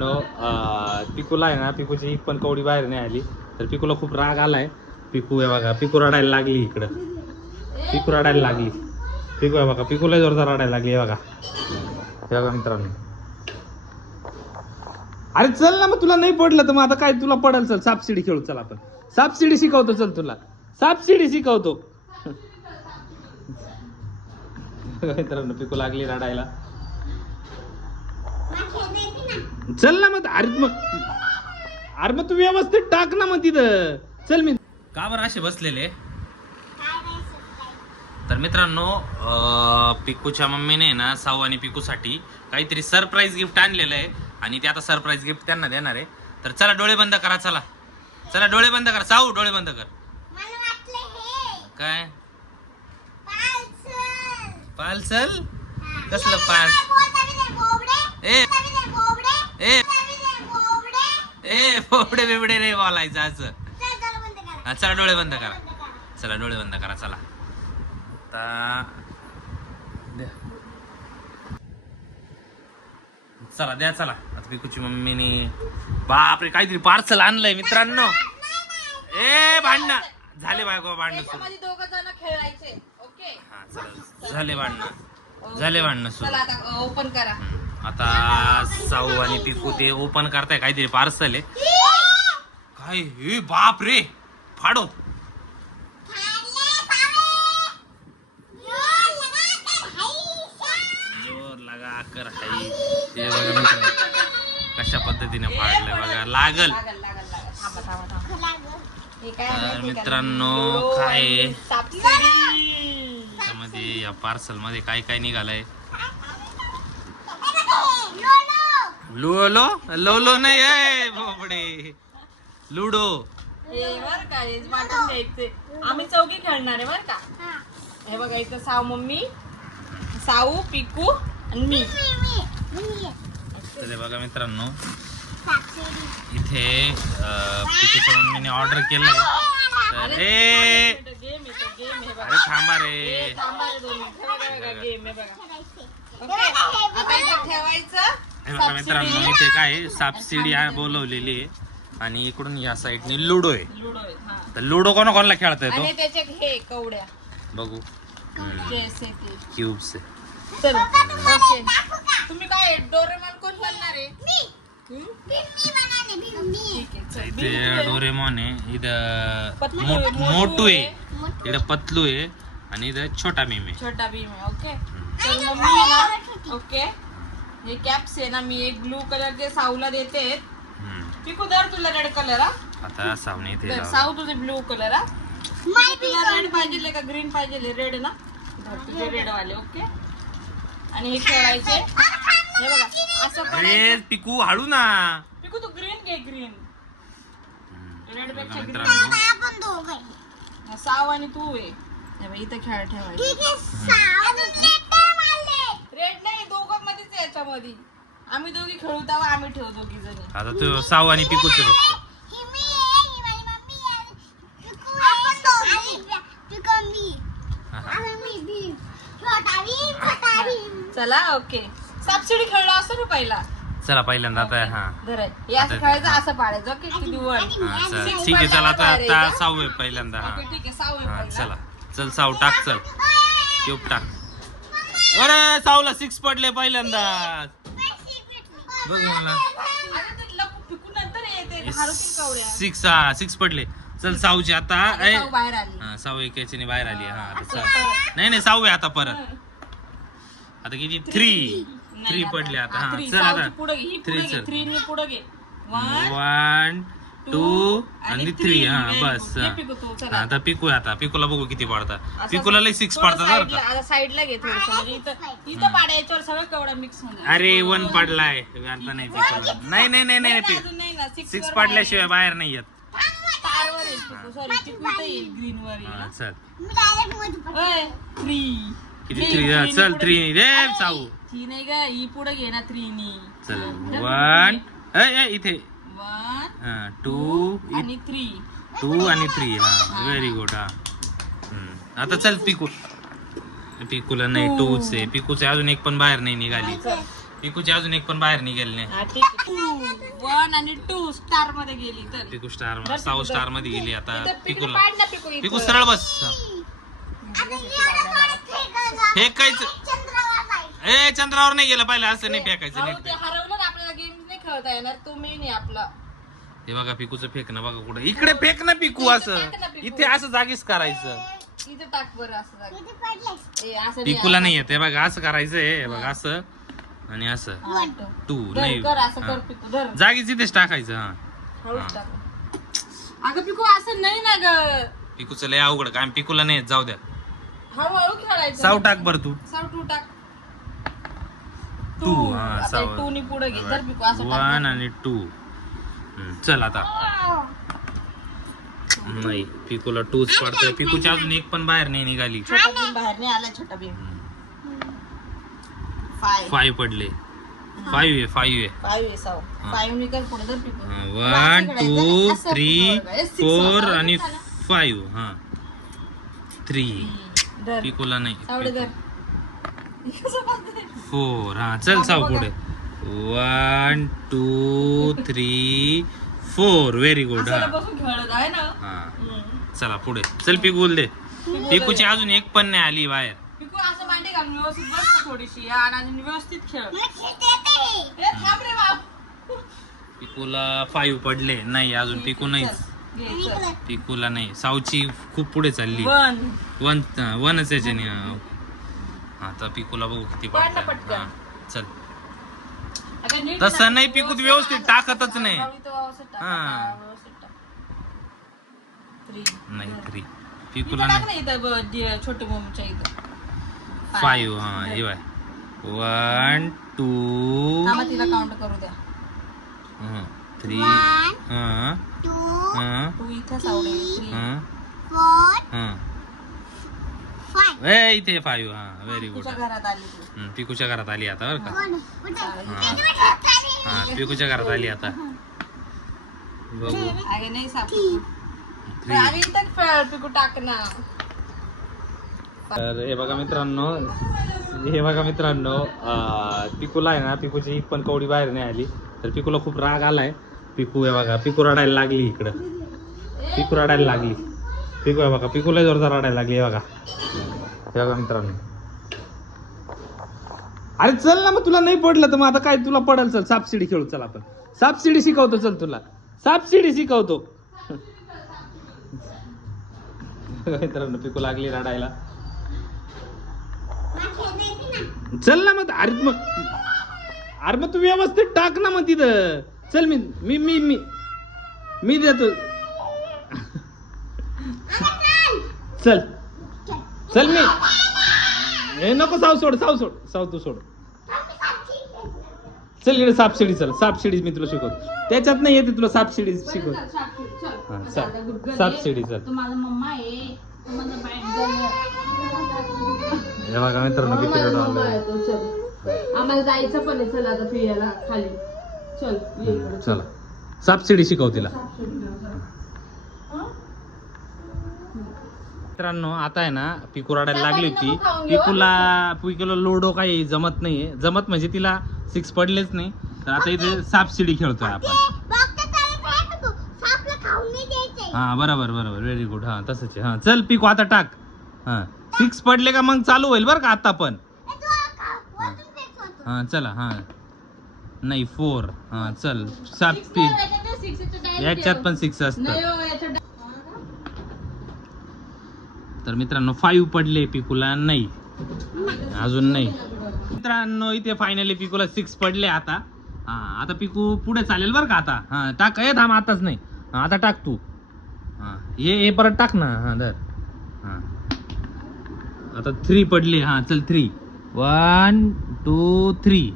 मित्रांनो पिकूला आहे ना, पिकूची एक पण कवडी बाहेर नाही आली, तर पिकूला खूप राग आलाय. पिकू आहे बघा, पिकू रडायला लागली इकडं, पिकू रडायला लागली. पिकू आहे बघा, पिकूला जोरदार रडायला लागली आहे बघा. हे बघा मित्रांनो, अरे चल ना, मग तुला नाही पडलं तर मग आता काय तुला पडेल. चल सापशिडी खेळू, चल आपण सापशिडी शिकवतो. चल तुला सापशिडी शिकवतो. मित्रांनो पिकू लागली रडायला. चल ना मग, अरे मग तू व्यवस्थित टाक ना मग तिथं. चल मी का बरं असे बसलेले. तर मित्रांनो पिकूच्या मम्मीने ना साऊ आणि पिकूसाठी काहीतरी सरप्राईज गिफ्ट आणलेलं आहे आणि ते आता सरप्राईज गिफ्ट त्यांना देणार आहे. तर चला डोळे बंद करा, चला चला डोळे बंद करा. साऊ डोळे बंद कर. काय पार्सल? कसलं पार्सल? ए फोबडे बिबडे नाही बोलायचं असं. चला डोळे बंद करा, चला डोळे बंद करा. चला आता चला द्या. चला आता पिकूची मम्मीने बापरे काहीतरी पार्सल आणलंय मित्रांनो. ए भांडण झाले बायको, भांडण सुरू. हा चला झाले भांडण, झाले भांडण सुरू. ओपन करा. आता साऊ आणि पिकू ते ओपन करताय काहीतरी पार्सल आहे. काय हे बाप रे, फाडो. जोर लगा कर हाई. ते बघा मित्रांनो कशा पद्धतीने फाडलंय बघा. लागल. तर मित्रांनो काय त्यामध्ये या पार्सल मध्ये काय काय निघालंय. लुलो लोलो नाही आहे बोबडे, लुडो. आम्ही चौघी खेळणार आहे बर का. हे बघा इथं साऊ मम्मी, साऊ, पिकू आणि मी. तर बघा मित्रांनो इथे पिकूच्या मम्मीने ऑर्डर केलंय. तर अरे थांबा रे. मित्रांनो इथे काय सापशिडी बोलवलेली आहे आणि इकडून या साईडने लुडो आहे. तर लुडो कोणाला खेळता येतो त्याचे हे कवड्या बघू. क्यूब्स चल ओके. तुम्ही काय डोरेमॉन कोण बनणार आहे? इथे डोरेमॉन आहे, इथं मोटू आहे, इथं पतलू आहे आणि इथं छोटा भीम आहे. छोटा भीम आहे. ओके तर मम्मी ना ओके हे कॅप्स आहे ना, मी एक ब्लू कलर के साऊला देते. पिकू दर तुला रेड कलर. आता सावने इथे साऊ तुझे ब्लू कलर. तुला रेड पाहिजे का ग्रीन पाहिजे? रेड ना, तुझे रेड वाले. ओके आणि हे खेळायचे. हे बघा असं अरे पिकू हळू ना. पिकू तू ग्रीन घे. ग्रीन रेड पेक्षा ग्रीन. साऊ आणि तू आहे. इथं खेळ ठेवायचे. रेड नाही, दोघं मध्येच याच्यामध्ये आम्ही दोघी खेळू तेव्हा आम्ही ठेवू दोघी जणी. आता तू साऊ आणि पिकूच बघतो. चला ओके. सापशिडी खेळलो असतो ना पहिला. चला पहिल्यांदा आता हा असं खेळायचं, असं पाडायचं. ओके किती वर. ठीक आहे चला आता साऊ आहे पहिल्यांदा. हा ठीक आहे साऊ हा चला चल साऊ टाक. चल क्यूब टाक. अरे साऊला 6 पडले पहिल्यांदा. बघ मला 6 पडले. चल साऊची आता बाहेर आली. हा साऊ एकाची बाहेर आली. हा आता नाही साऊ आहे आता परत. आता किती 3 पडले आता. हा चल आता 3 चल. 1 2 आणि 3. हा बस. आता पिकू आता पिकूला बघू किती पडतात. पिकूला लई 6 पडतात बरं का. साईडला घे थोडं. इथं पाडायच्यावर सगळं केवढा मिक्स होणार. अरे 1 पडलाय आता. नाही पिकूला नाही 6 पडल्याशिवाय बाहेर नाही येत. सॉरी ग्रीन वर. चल 3 किती 3. चल 3 रे साऊ. 3 नाही ग, ही पुढे घे ना 3 नी. चल 1 इथे 1 2 आणि 3. 2 आणि 3. हा व्हेरी गुड. हा आता चल पिकूला नाही 2च आहे. पिकूचे अजून एक पण बाहेर नाही निघाली. पिकूची अजून एक पण बाहेर निघेल नाही. हा, ठीक आहे. 1 आणि 2 स्टार मध्ये गेली तर पिकू स्टार 6 स्टार मध्ये गेली आता. इथं पिकूला पिकूला पाड ना पिकू इथं. पिकू सरळ बस. फेकायचं ए चंद्रावर नाही गेलं पाहिलं असं नाही फेकायचं अहो, नीट. ते हरवलं ना आपल्याला गेम नाही खेळता येणार तो मेन आहे आपला. हे बघा पिकूचं फेक ना बघा कुठं इकडे फेक ना पिकू असं टाक ना पिकू. इथे असं जागीच करायचं. इथं टाक बरं असं जागी. ए, असं नाही, पिकूला नाही येते बघा असं करायचंय हे बघा असं आणि असं हा, टू धर, नाही कर असं कर पिकू धर. जागीच इथेच टाकायचं. हा हळूच टाक. अगं पिकू असं नाही ना ग. पिकूचं लय अवघड काय पिकूला नाही येत, जाऊ द्या. हळूहळू खेळायचं. साव टाक बर तू. साव 2 टाक. टू हा आता साव 2 नी पुढे घे. धर पिकू असं टाक. 1 आणि 2. चल आता नाही पिकूला 2च पडतोय. पिकूची अजून एक पण बाहेर नाही निघाली. छोटा भीम बाहेर नाही आला. छोटा भीम 5 पडले. 5 आहे 5 आहे. 5 आहे साव. 5 नी कर पुढे धर पिकू. 1 2 3 4 आणि 5 हा 3. धर पिकूला नाही. सावडे धर. कसं बसतंय? 4 हा चल साव पुढे. 1 2 3 4 व्हेरी गुड. असं हा बसून खेळत आहे ना. हा चला पुढे चल पिकूल दे. पिकूची अजून एक पण नाही आली बाहेर. पिकू असं मांडी घालून व्यवस्थित बस ना थोडीशी आणि अजून व्यवस्थित खेळ. ए, थांब रे बाप. पिकूला 5 पडले नाही अजून. पिकू नाहीच. घे, चल. पिकूला नाही. सावची खूप पुढे चालली. 1 वनच याच्याने. आता पिकूला बघू किती पाड ना पडतं. पटकन. हा, चल अगं नीट तसं ना. नाही पिकू व्यवस्थित टाकतच नाही. इथं व्यवस्थित टाक. हा. हा, व्यवस्थित टाक. 3 नाही 3 इथं पिकूला टाक नाही. ना इथं छोटे मम्मीच्या इथं. 5 हा हे बाय 1 2 थांबा तिला काउंट करू द्या. 3 हा 2 इथं सावडे. 3 ए इथे 5 हा व्हेरी गुड. तुझ्या घरात आली तू. पिकूच्या घरात आली आता बरं का. चालेल. हा पिकूच्या घरात आली आता. बघू अगे नाही सापडू. अरे इथं खेळ पिकू टाक ना. तर हे बघा मित्रांनो पिकूला आहे ना पिकूची एक पण कवडी बाहेर नाही आली. तर पिकूला खूप राग आलाय. पिकू हे बघा पिकू रडायला लागली इकडं. पिकू रडायला लागली. पिकू हे बघा पिकूला जोरदार रडायला लागली. हे बघा मित्रांनो. अरे चल ना मग तुला नाही पडलं तर मग आता काय तुला पडल. चल सापशिडी खेळू. चल आपण सापशिडी शिकवतो. चल तुला सापशिडी शिकवतो. मित्रांनो पिकू लागली रडायला. चल ना मग. अरे मग तू व्यवस्थित टाक ना मग तिथं. चल मी मी मी मी मी देतो. चल चल मी हे नको. साव तू सोड. चल इकडे सापशिडी. चल सापशिडी मी तुला शिकवतो. त्याच्यात नाही येते तुला सापशिडी शिकवतो. सापशिडी चल. माझा मम्मा आहे. हे बघा मित्रांनो किती रडू आम्हाला जायचं पण आहे. चल आता फिरायला खाली. चल ये इकडं. चला सापशिडी शिकव तिला. मित्रांनो आता आहे ना पिकू रडायला लागली होती. पिकूला लोडो काही जमत नाहीये. जमत म्हणजे तिला 6 पडलेच नाही. तर आता इथे सापशिडी खेळतोय आपण. हा बरोबर व्हेरी गुड. हा तसंच आहे. हा चल पिकू आता टाक. हा 6 पडले का मग चालू होईल बरं का आता पण. हा चला. हा नाही 4. हा चल साप याच्यात पण 6 असतं. तर मित्रांनो 5 पडले पिकूला नाही अजून नाही. मित्रांनो इथे फायनली पिकूला 6 पडले आता. हा आता पिकू पुढे चालेल बरं का आता. हा टाक. हे थांब आताच नाही. हा आता टाक तू. हा हे परत टाक ना. हा धर. हा आता 3 पडले. हा चल 3 1 2 3.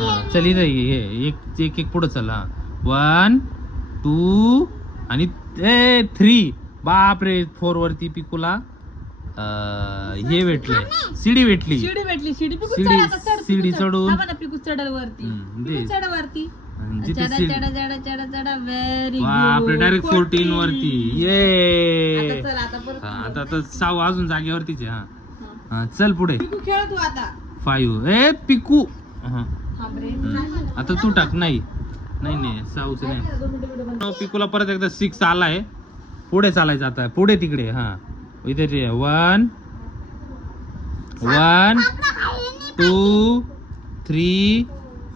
हा चल इथे एक पुढे चल. हा 1 2 आणि 3. बापरे 4 वरती पिकूला हे भेटलंय. शिडी भेटली. शिडी चढून बापरे डायरेक्ट 14 वरती. ये आता तर 6 अजून जागेवरतीच आहे. हा चल पुढे. 5 पिकू. आता तू टाक. नाही नाही नाही साऊच नाही. पिकूला परत एकदा 6 आलाय. पुढे चालायचं आता. पुढे तिकडे. हा इथे 1 1 2 3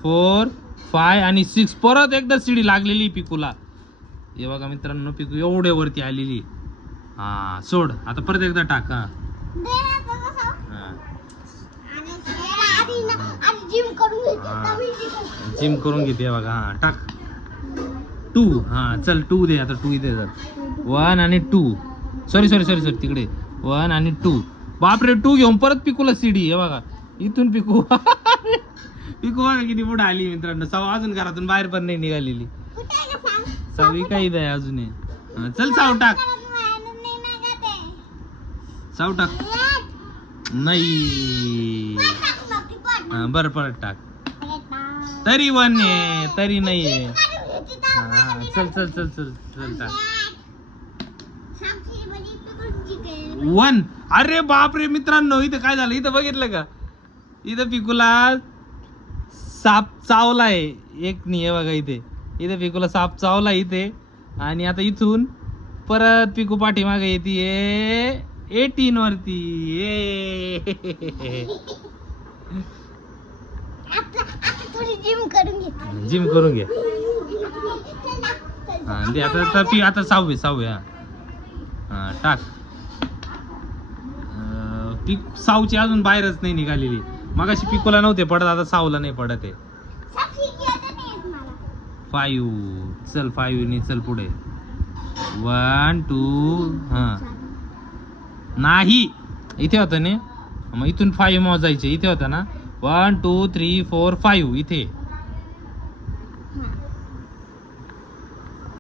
4 5 आणि 6 परत एकदा शिडी लागलेली पिकूला. हे बघा मित्रांनो पिकू एवढे वरती आलेली. हा सोड आता परत एकदा टाक. हा जिम करून घेते बघा. हा टाक 2. हा चल 2 दे आता. 2 इथे जर 1 आणि 2 सॉरी तिकडे 1 आणि 2. बापरे 2 घेऊन परत पिकूला सीडी. हे बघा इथून पिकू पिकू बघा किती पुढे आली मित्रांनो. साऊ अजून घरातून बाहेर पण नाही निघालेली. सावी काही नाही अजून. चल साऊ टाक. साऊ टाक. नाही बरं परत टाक. तरी 1 आहे तरी नाहीये. चल चल चल चल चल टाक 1. अरे बापरे मित्रांनो इथं काय झालं. इथं बघितलं का. इथं पिकूला साप चावलाय. एक नाही बघा इथे. इथे पिकूला साप चावला इथे. आणि आता इथून परत पिकू पाठीमागे येते 18 वरती. जिम करून घे. आता 6वी. हा टाक. साऊची अजून बाहेरच नाही निघालेली. मगाशी पिकूला नव्हते पडत आता साऊला नाही पडत आहे. 5 चल 5 नि चल पुढे 1 2. हा नाही इथे होतं ना. मग इथून 5 मोजायचे. इथे होता ना 1 2 3 4 5 इथे.